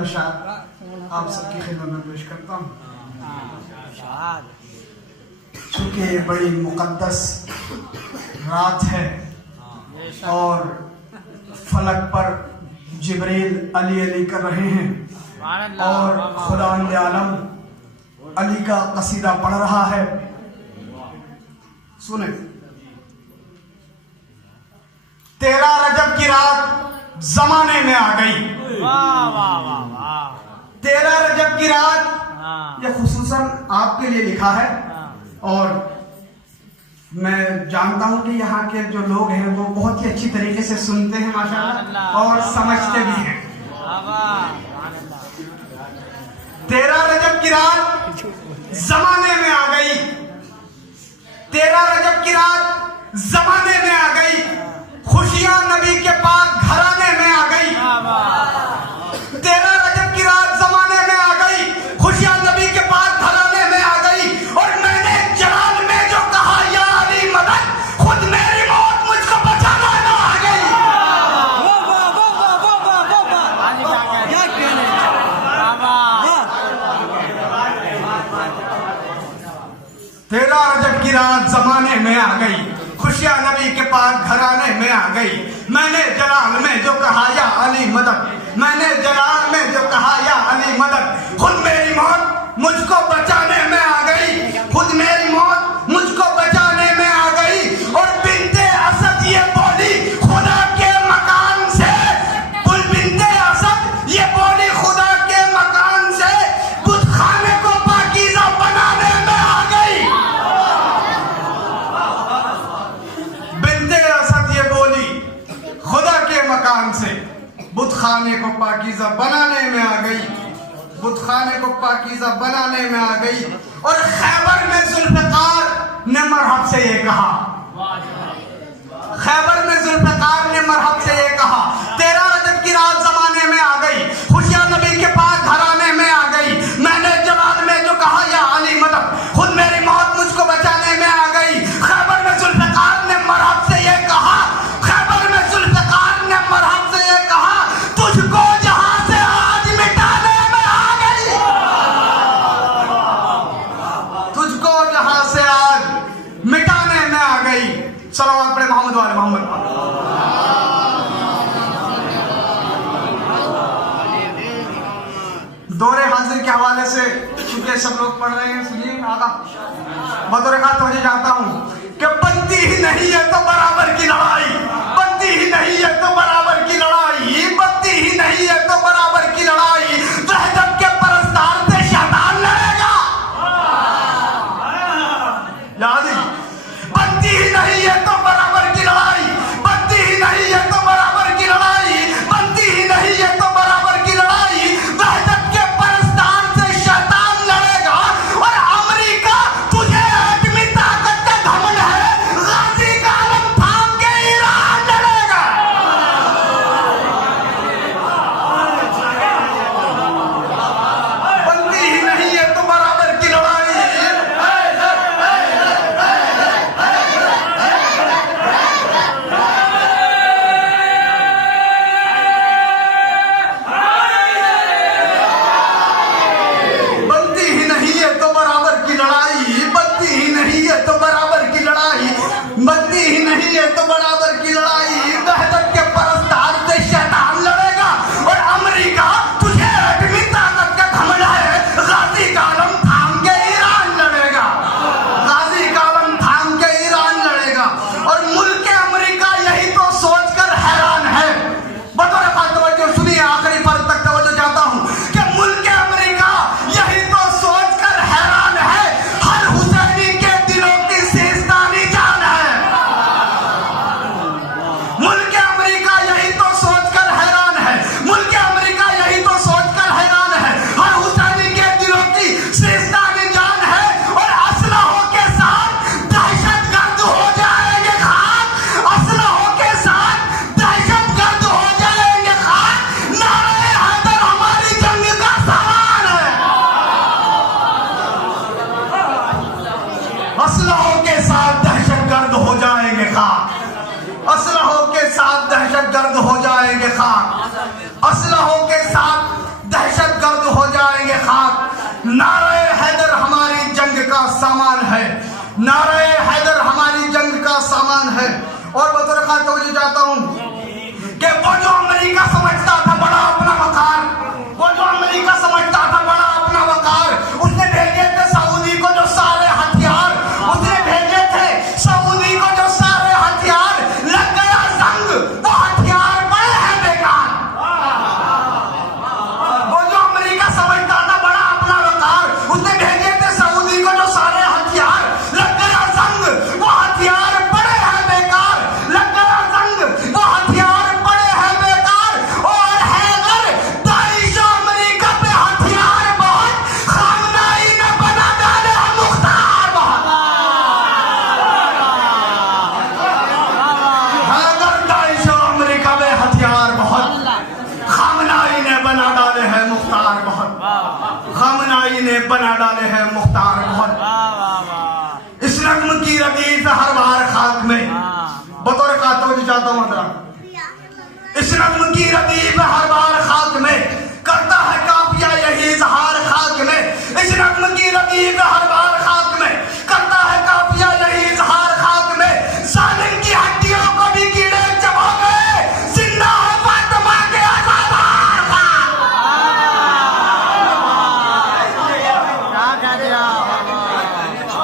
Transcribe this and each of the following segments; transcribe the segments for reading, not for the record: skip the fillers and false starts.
आप सबकी खिदमत में पेश करता हूँ। चूँकि ये बड़ी मुकद्दस रात है और फलक पर जिब्रील अली अली कर रहे हैं और खुदावंद आलम अली का कसीदा पढ़ रहा है। सुने, 13 रजब की रात जमाने में आ गई। 13 रजब की रात ये खुसूसन आपके लिए लिखा है और मैं जानता हूं कि यहाँ के जो लोग हैं वो बहुत ही अच्छी तरीके से सुनते हैं माशाअल्लाह और समझते भी हैं। 13 रजब की रात जमाने में आ गई। 13 रजब की रात जमाने में आ गई। खुशियां नबी के पाक घराने में आ गई। 13 रजब की रात जमाने में आ गई। खुशियां नबी के पाक घराने में आ गई। और मैंने जलाल में जो कहा या अली मदद, खुद मेरी मौत मुझको बचाना ना आ गई। 13 रजब की रात जमाने में आ गई। खुशियां नबी के पाक घराने में आ गई। मैंने जलाल में जो कहा या अली मदद, मैंने जलाल में जो कहा या अली मदद, खुद मेरी मौत मुझको बचाने में आ गई। खुद मेरी मौत मुझको बचाने में आ गई। और बिनते असद ये बोली खुदा के मकान से, बुल बिनते असद ये बोली खुदा के मकान से, बुत खाने को पाकीज़ा बनाने में आ गई। बिनते असद ये बोली खुदा के मकान से बुत खाने को पाकीज़ा बनाने में आ गई। बुत खाने को पाकीज़ा बनाने में आ गई। और खैबर में जुल्फ़िकार ने मरहब से ये कहा, खैबर में जुल्फ़िकार ने मरहब से ये कहा। 13 रजब की रात जमाने में आ गई। खुशियां नबी के पास घराने में आ गई। मैंने जवाब में जो कहा या अली मदद, खुद मेरी मौत मुझको बचाने में आ गई। खैबर में जुल्फ़िकार ने मरहब से ये कहा, खैबर में जुल्फ़िकार ने मरहब से ये कहा, तुझको जहां से आज मिटाने में आ गई। तुझको जहां से आज मिटाने में आ गई। सलावत पढ़े मोहम्मद वाले मोहम्मद। दौरे हाजिर के हवाले से चूंकि सब लोग पढ़ रहे हैं, सुनिए आगा बतौर खास मुझे चाहता हूँ कि बनती ही नहीं है तो बराबर की लड़ाई, बनती ही नहीं है तो बराबर की लड़ाई, बनती ही नहीं है तो बराबर की लड़ाई। वहदत के परस्तार से शैतान लड़ेगा। याद ही, बनती ही नहीं है तो बराबर की लड़ाई, बनती ही नहीं है तो बराबर की लड़ाई, बनती ही नहीं है तो बराबर की लड़ाई। वहदत के परस्तार से शैतान लड़ेगा। और अमेरिका तुझे एटमी ताकत का घमंड है, गाजी का आलम थाम के ईरान लड़ेगा। तो चाहता हूँ कि वो जो अमेरिका समझता था बड़ा अपना वकार, वो जो अमेरिका समझता था बड़ा अपना वकार, उसने भेजे थे सऊदी को जो सारे हथियार, उसने भेजे थे सऊदी को जो सारे हथियार, लग गया जंग, वो हथियार पड़े हैं बेकार। वो जो अमेरिका समझता था बड़ा अपना वकार, उसने भेजे थे सऊदी को जो सारे हथियार, लग गया जंग, वो हथियार पड़े हैं बेकार, लग गया जंग, वो हथियार पड़े हैं बेकार। और हैदर दाइश अमेरिका पे हथियार बहुत, खामनाई ने बना डाले हैं मुख्तार बहुत। हैदर दाइश अमेरिका में हथियार बहुत, खामनाई ने बना डाले हैं मुख्तार बहुत, खामनाई ने बना डाले हैं मुख्तार बहुत। इस नज्म की रदीफ हर बार खाक में, बतौर खातों जी चाहता हूँ इस नज्म की रदीफ हर बार खाक में, करता है काफिया यही इजहार खाक में। इस नज्म की रदीफ हर बार खाक में, करता है काफिया यही इजहार खाक में। जालिम की हड्डियों को भी कीड़े चबा गए, जिंदा है फातिमा के आज़ादार खाक।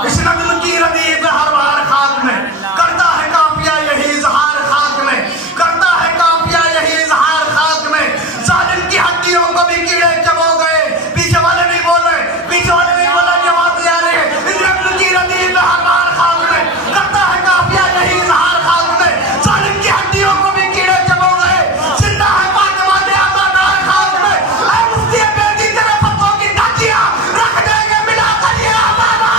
इस नज्म की रदीफ हर बार खाक में, करता है काफिया यही इजहार खाक में, करता है काफिया यही इजहार खाक में। जालिम की हड्डियों को भी कीड़े चबो गए। पीछे वाले नहीं बोल रहे, पीछे वाले नहीं बोल रहे, जवाब दिया रहे। इस नज्म की रदीफ हर बार खाक में, करता है काफिया यही इजहार खाक में। जालिम की हड्डियों को भी कीड़े चबो गए, जिंदा है फातिमा के आज़ादार खाक में। ऐ मुफ्ती बेदी तेरे फतों की धज्जियां रख देंगे मिलाकर ये आज़ादार।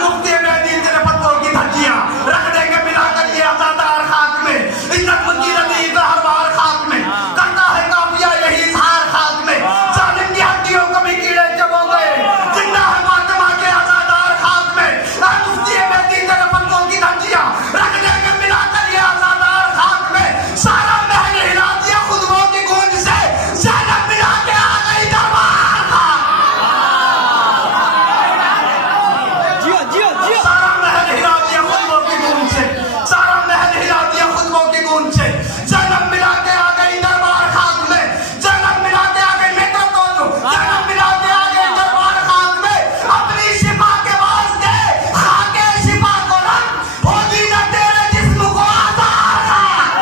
मुफ्ती बेदी तेरे पत्तों की धज्जियां रख देंगे मिलाकर ये आज़ादार खाक में। इस नज्म की रदीफ हर बार खाक में, करता है काफिया यही इजहार खाक में। जालिम की हड्डियों को भी कीड़े चबो गए, जिंदा है फातिमा के आज़ादार खाक में। ऐ मुफ्ती बेदी तेरे पत्तों की धज्जियां रख देंगे मिलाकर ये आज़ादार खाक में। सारा महल हिला दिया खुतबों की गूंज से, ज़ैनब मिला के आ गई दरबार खाक। सारा महल हिला दिया खुतबों की गूंज से, सारा महल हिला दिया खुतबों की गूंज से। ज़ैनब मिला के आ गई दरबार खाक में, ज़ैनब मिला के आ गई मैं कब बोलूं, ज़ैनब मिला के आ गई दरबार खाक में। अपनी शिफा के वास्ते खाके शिफा को रख, होगी न तेरे जिस्म को आज़ार खाक।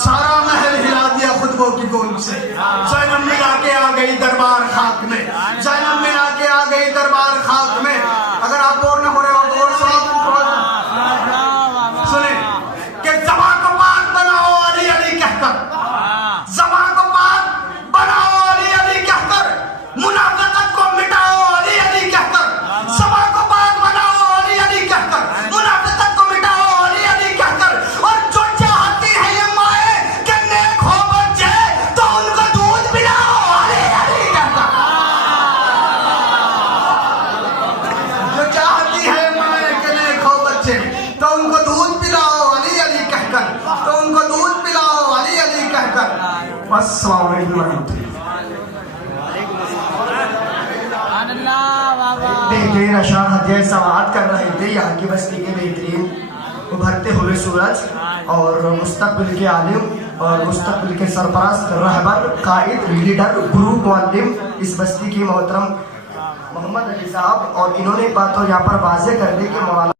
सारा महल हिला दिया खुतबों की गूंज से। ज़ैनब मिला के आ गई दरबार खाक में, ज़ैनब मिला के आ गई दरबार खाक में। अगर आप बोर न हो रहे हो बोर सुने कि ज़बां को पाक बनाओ अली अली कहकर, ज़बां को पाक बनाओ अली अली कहकर, मुनाफिकत को मिटाओ अली अली कहकर। ज़बां को पाक बनाओ अली अली कहकर, मुनाफिकत को मिटाओ अली अली कहकर। और जो चाहती है ये माए कि नेक हो बच्चे, तो उनको दूध पिलाओ अली अली कहकर। जो चाहती है माए कि नेक हो बच्चे, तो उनको दूध पिलाओ अली अली कहकर, तो उनको दूध पिलाओ अली अली कहकर। अस्सलाम वालेकुम रहमतुल्लाह। बेहतरीन अशार हदिया समाअत कर रहे थे यहाँ की बस्ती के बेहतरीन उभरते हुए सूरज और मुस्तकबिल के आलिम और मुस्तकबिल के सरपरस्त रहबर कायद लीडर गुरु मुअल्लिम इस बस्ती की मोहतरम मोहम्मद अली साहब। और इन्होंने बात यहाँ पर वाज़ेह करने के मौलाना